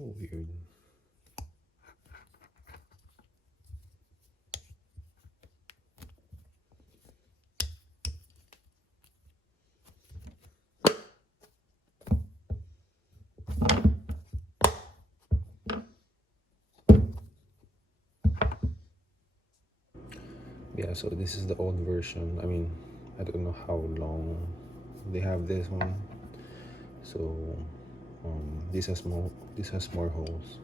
So weird. Yeah, so this is the old version. I mean, I don't know how long they have this one. So this has more holes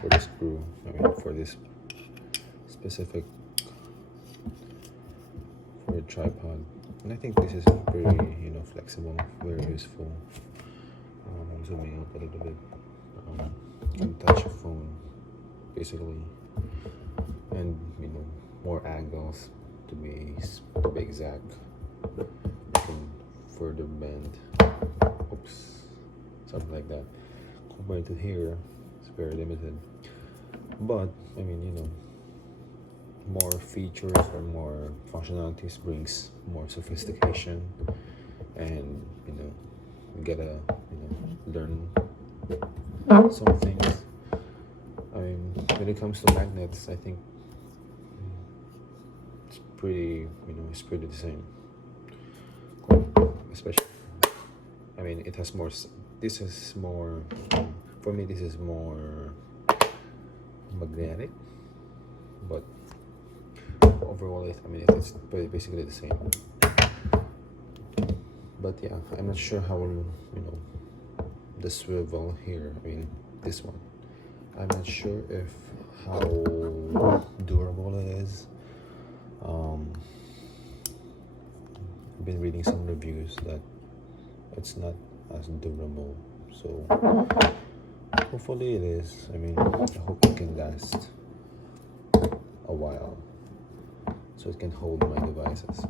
for the screw. I mean, for this specific for a tripod, and I think this is pretty, flexible, very useful. Zooming out a little bit. You can touch a phone basically, and more angles to be exact. You can further bend. Oops, something like that. Compared to here, it's very limited. But I mean, more features or more functionalities brings more sophistication, and you gotta learn some things. I mean, when it comes to magnets, I think it's pretty the same. Especially, I mean, it has more. This is more. For me, this is more magnetic, but overall, it's basically the same. But yeah, I'm not sure how the swivel here. I mean, this one. I'm not sure if how durable it is. I've been reading some reviews that it's not as durable, so hopefully it is. I mean, I hope it can last a while, so it can hold my devices.